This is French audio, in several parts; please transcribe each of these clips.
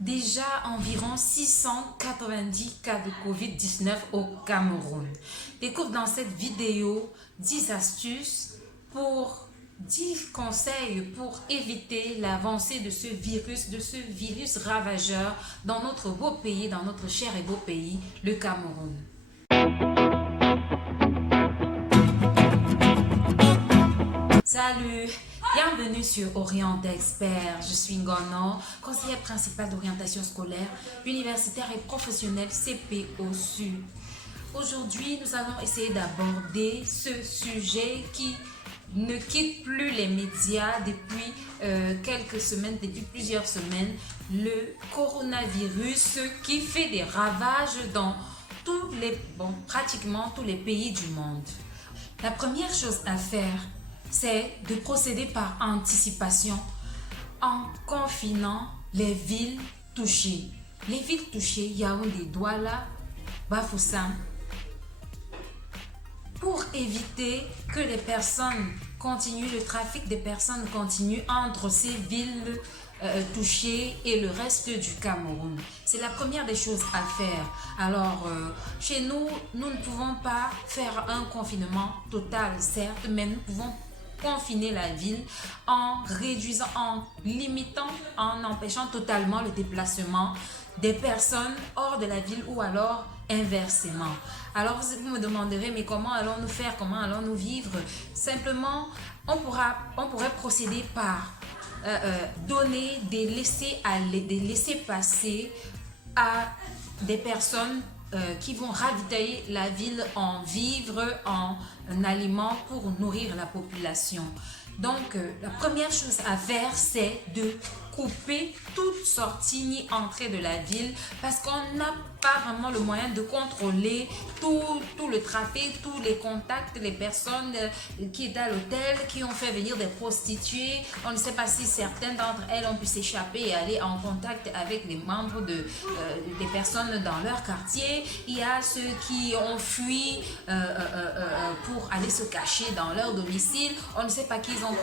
Déjà environ 690 cas de Covid-19 au Cameroun. Découvre dans cette vidéo 10 astuces pour 10 conseils pour éviter l'avancée de ce virus ravageur dans notre beau pays, dans notre cher et beau pays, le Cameroun. Salut, bienvenue sur Orient Expert. Je suis Ngono, conseillère principale d'orientation scolaire, universitaire et professionnelle CPOSU. Aujourd'hui, nous allons essayer d'aborder ce sujet qui ne quitte plus les médias depuis quelques semaines, depuis plusieurs semaines, le coronavirus qui fait des ravages dans pratiquement tous les pays du monde. La première chose à faire, c'est de procéder par anticipation en confinant les villes touchées. Les villes touchées, Yaoundé, Douala, Bafoussam, pour éviter que les personnes continuent, le trafic des personnes continue entre ces villes touchées et le reste du Cameroun. C'est la première des choses à faire. Alors, chez nous, nous ne pouvons pas faire un confinement total, certes, mais nous pouvons confiner la ville en réduisant, en limitant, en empêchant totalement le déplacement des personnes hors de la ville ou alors inversement. Alors vous me demanderez, mais comment allons-nous faire, comment allons-nous vivre? Simplement, on pourrait procéder par donner des laissez-passer à des personnes qui vont ravitailler la ville en vivres, en aliments pour nourrir la population. Donc, la première chose à faire, c'est de couper toute sortie ni entrée de la ville parce qu'on n'a pas vraiment le moyen de contrôler tout le trafic, tous les contacts, les personnes qui étaient à l'hôtel, qui ont fait venir des prostituées. On ne sait pas si certaines d'entre elles ont pu s'échapper et aller en contact avec les membres des personnes dans leur quartier. Il y a ceux qui ont fui pour aller se cacher dans leur domicile. On ne sait pas qui ils ont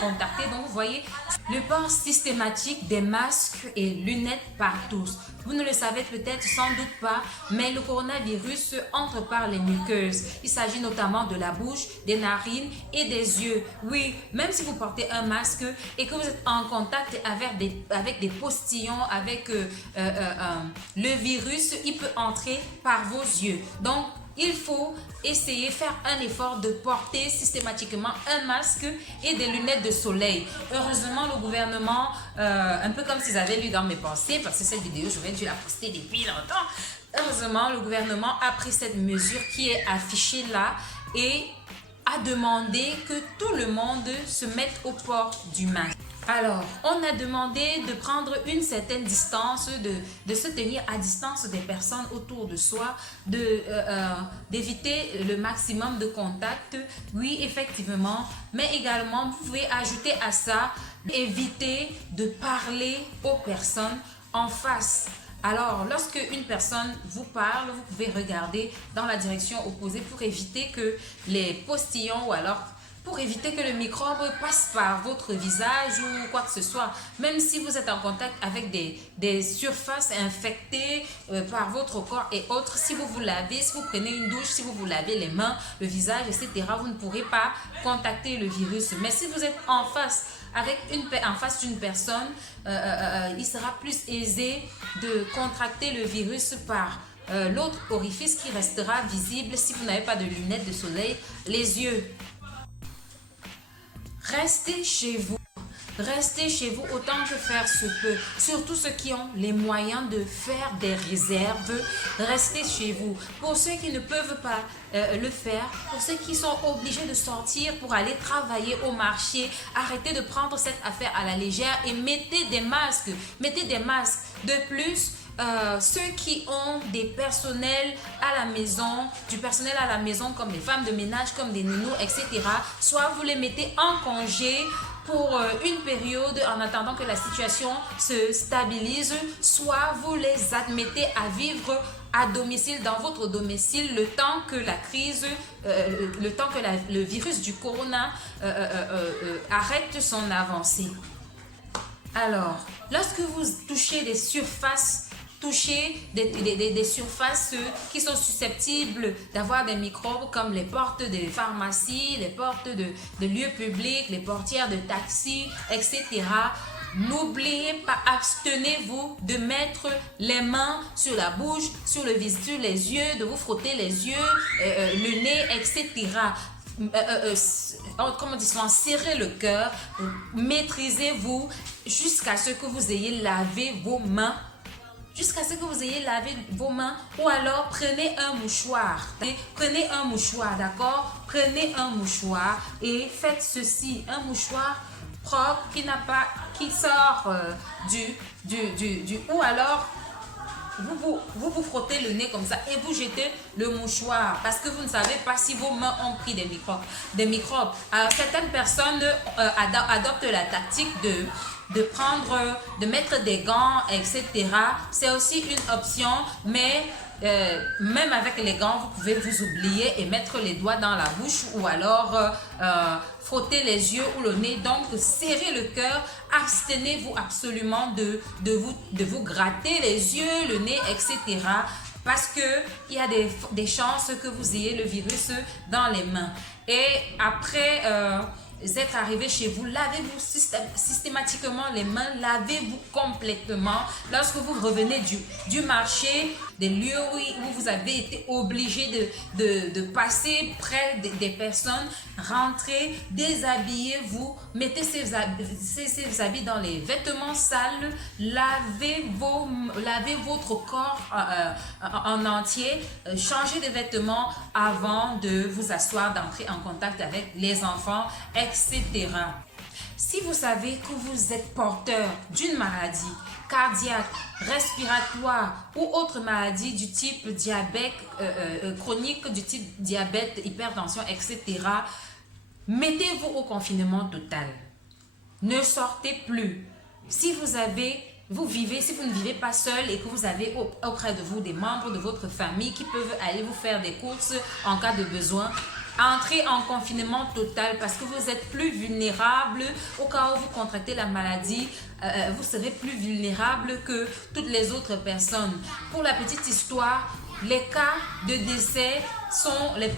contacté. Donc vous voyez, le port systématique des masques et lunettes par tous. Vous ne le savez peut-être sans doute pas, mais le coronavirus entre par les muqueuses. Il s'agit notamment de la bouche, des narines et des yeux. Oui, même si vous portez un masque et que vous êtes en contact avec des postillons, avec le virus, il peut entrer par vos yeux. Donc, il faut essayer, faire un effort de porter systématiquement un masque et des lunettes de soleil. Heureusement, le gouvernement, un peu comme s'ils avaient lu dans mes pensées, parce que cette vidéo, j'aurais dû la poster depuis longtemps. Heureusement, le gouvernement a pris cette mesure qui est affichée là et a demandé que tout le monde se mette au port du masque. Alors, on a demandé de prendre une certaine distance, de se tenir à distance des personnes autour de soi, d'éviter le maximum de contacts. Oui, effectivement, mais également, vous pouvez ajouter à ça, éviter de parler aux personnes en face. Alors, lorsque une personne vous parle, vous pouvez regarder dans la direction opposée pour éviter que les postillons ou alors pour éviter que le microbe passe par votre visage ou quoi que ce soit. Même si vous êtes en contact avec des surfaces infectées par votre corps et autres, si vous vous lavez, si vous prenez une douche, si vous vous lavez les mains, le visage, etc., vous ne pourrez pas contacter le virus. Mais si vous êtes en face d'une personne, il sera plus aisé de contracter le virus par l'autre orifice qui restera visible si vous n'avez pas de lunettes de soleil, les yeux. Restez chez vous. Restez chez vous autant que faire se peut. Surtout ceux qui ont les moyens de faire des réserves, restez chez vous. Pour ceux qui ne peuvent pas le faire, pour ceux qui sont obligés de sortir pour aller travailler au marché, arrêtez de prendre cette affaire à la légère et mettez des masques. Mettez des masques. De plus, ceux qui ont des personnels à la maison, du personnel à la maison comme les femmes de ménage, comme des nounous, etc. Soit vous les mettez en congé pour une période en attendant que la situation se stabilise, soit vous les admettez à vivre à domicile, dans votre domicile, le temps que la crise, le virus du corona arrête son avancée. Alors, lorsque vous touchez des surfaces, des surfaces qui sont susceptibles d'avoir des microbes comme les portes des pharmacies, les portes de lieux publics, les portières de taxis, etc. N'oubliez pas, abstenez-vous de mettre les mains sur la bouche, sur le visage, sur les yeux, de vous frotter les yeux, le nez, etc. Comment on dit souvent, serrez le cœur, maîtrisez-vous jusqu'à ce que vous ayez lavé vos mains. Jusqu'à ce que vous ayez lavé vos mains, ou alors prenez un mouchoir. Prenez un mouchoir, d'accord? Prenez un mouchoir et faites ceci. Un mouchoir propre qui sort ou alors vous frottez le nez comme ça et vous jetez le mouchoir parce que vous ne savez pas si vos mains ont pris des microbes. Alors, certaines personnes adoptent la tactique de mettre des gants, etc. C'est aussi une option, mais même avec les gants, vous pouvez vous oublier et mettre les doigts dans la bouche ou alors frotter les yeux ou le nez. Donc, serrez le cœur, abstenez-vous absolument de vous gratter les yeux, le nez, etc. Parce qu'il y a des chances que vous ayez le virus dans les mains. Et après êtes arrivé chez vous, lavez-vous systématiquement les mains, lavez-vous complètement. Lorsque vous revenez du marché, des lieux où vous avez été obligé de passer près des personnes, rentrez, déshabillez-vous, mettez ces habits dans les vêtements sales, lavez votre corps en entier, changez de vêtements avant de vous asseoir, d'entrer en contact avec les enfants, etc. Si vous savez que vous êtes porteur d'une maladie cardiaque, respiratoire ou autre maladie du type diabète chronique, du type diabète, hypertension, etc., mettez-vous au confinement total. Ne sortez plus. Si vous ne vivez pas seul et que vous avez auprès de vous des membres de votre famille qui peuvent aller vous faire des courses en cas de besoin, entrez en confinement total parce que vous êtes plus vulnérable au cas où vous contractez la maladie. Vous serez plus vulnérable que toutes les autres personnes. Pour la petite histoire, les cas de décès sont la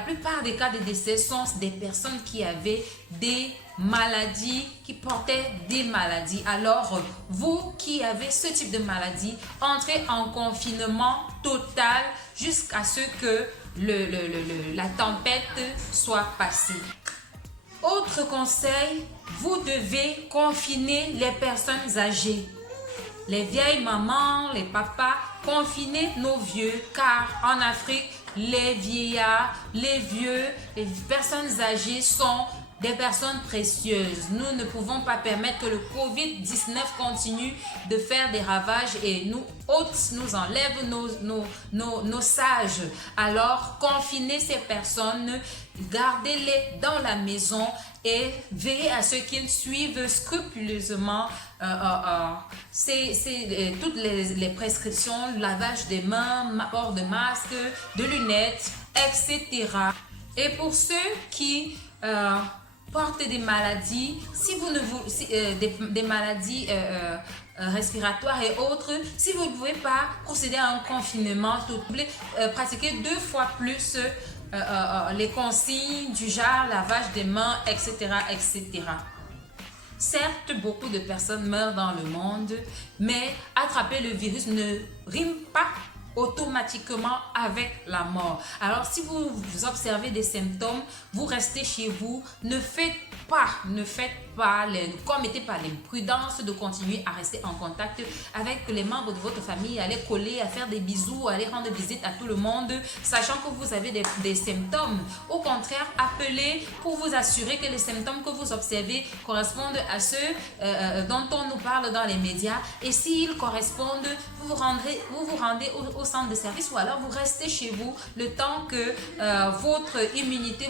plupart des cas de décès sont des personnes qui avaient des maladies, qui portaient des maladies. Alors, vous qui avez ce type de maladie, entrez en confinement total jusqu'à ce que la tempête soit passée. Autre conseil, vous devez confiner les personnes âgées. Les vieilles mamans, les papas, confinez nos vieux car en Afrique, les vieillards, les vieux, les personnes âgées sont des personnes précieuses. Nous ne pouvons pas permettre que le Covid-19 continue de faire des ravages et nous enlève nos sages. Alors, confinez ces personnes, gardez-les dans la maison et veillez à ce qu'ils suivent scrupuleusement toutes les prescriptions, lavage des mains, port de masque, de lunettes, etc. Et pour ceux qui portent des maladies, des maladies respiratoires et autres, si vous ne pouvez pas procéder à un confinement, pratiquez 2 fois plus les consignes du genre lavage des mains, etc., etc. Certes, beaucoup de personnes meurent dans le monde, mais attraper le virus ne rime pas automatiquement avec la mort. Alors, si vous observez des symptômes, vous restez chez vous, ne commettez pas l'imprudence de continuer à rester en contact avec les membres de votre famille, à les coller, à faire des bisous, à aller rendre visite à tout le monde, sachant que vous avez des symptômes. Au contraire, appelez pour vous assurer que les symptômes que vous observez correspondent à ceux dont on nous parle dans les médias. Et s'ils correspondent, vous vous rendez au centre de service ou alors vous restez chez vous le temps que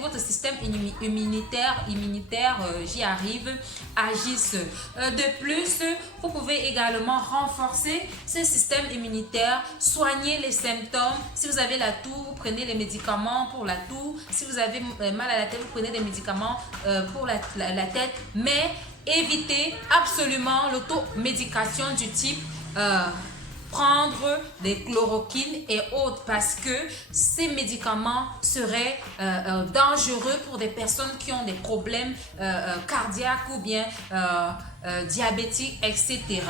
votre système immunitaire, j'y arrive, agisse. De plus, vous pouvez également renforcer ce système immunitaire, soigner les symptômes. Si vous avez la toux, vous prenez les médicaments pour la toux. Si vous avez mal à la tête, vous prenez des médicaments pour la tête. Mais Évitez absolument l'automédication du type prendre des chloroquines et autres parce que ces médicaments seraient dangereux pour des personnes qui ont des problèmes cardiaques ou bien diabétiques, etc.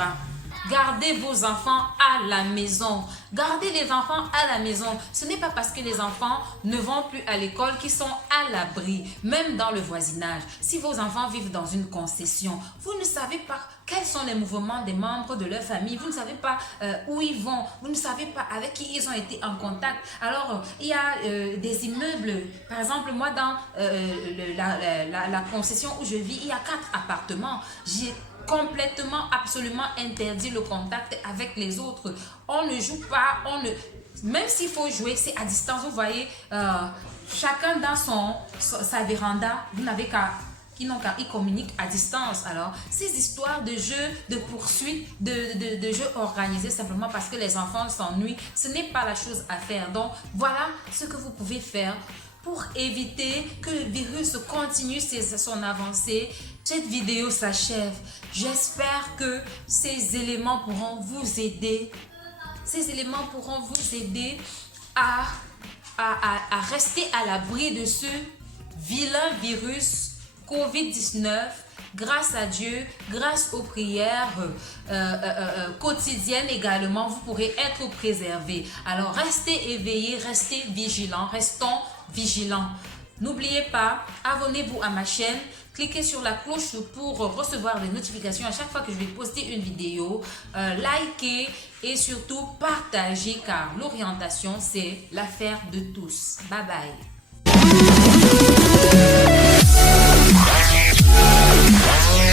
Gardez vos enfants à la maison. Gardez les enfants à la maison. Ce n'est pas parce que les enfants ne vont plus à l'école qu'ils sont à l'abri, même dans le voisinage. Si vos enfants vivent dans une concession, vous ne savez pas quels sont les mouvements des membres de leur famille. Vous ne savez pas où ils vont. Vous ne savez pas avec qui ils ont été en contact. Alors, il y a des immeubles. Par exemple, moi, dans la concession où je vis, il y a 4 appartements. J'ai complètement, absolument interdit le contact avec les autres. On ne joue pas, même s'il faut jouer, c'est à distance. Vous voyez, chacun dans sa véranda, vous n'avez qu'à ils communiquent à distance. Alors, ces histoires de jeux, de poursuites, de jeux organisés simplement parce que les enfants s'ennuient, ce n'est pas la chose à faire. Donc, voilà ce que vous pouvez faire pour éviter que le virus continue son avancée. Cette vidéo s'achève. J'espère que ces éléments pourront vous aider. Ces éléments pourront vous aider à rester à l'abri de ce vilain virus COVID-19. Grâce à Dieu, grâce aux prières quotidiennes également, vous pourrez être préservés. Alors, restez éveillés, restez vigilants, restons vigilants. N'oubliez pas, abonnez-vous à ma chaîne. Cliquez sur la cloche pour recevoir des notifications à chaque fois que je vais poster une vidéo. Likez et surtout partagez car l'orientation, c'est l'affaire de tous. Bye bye.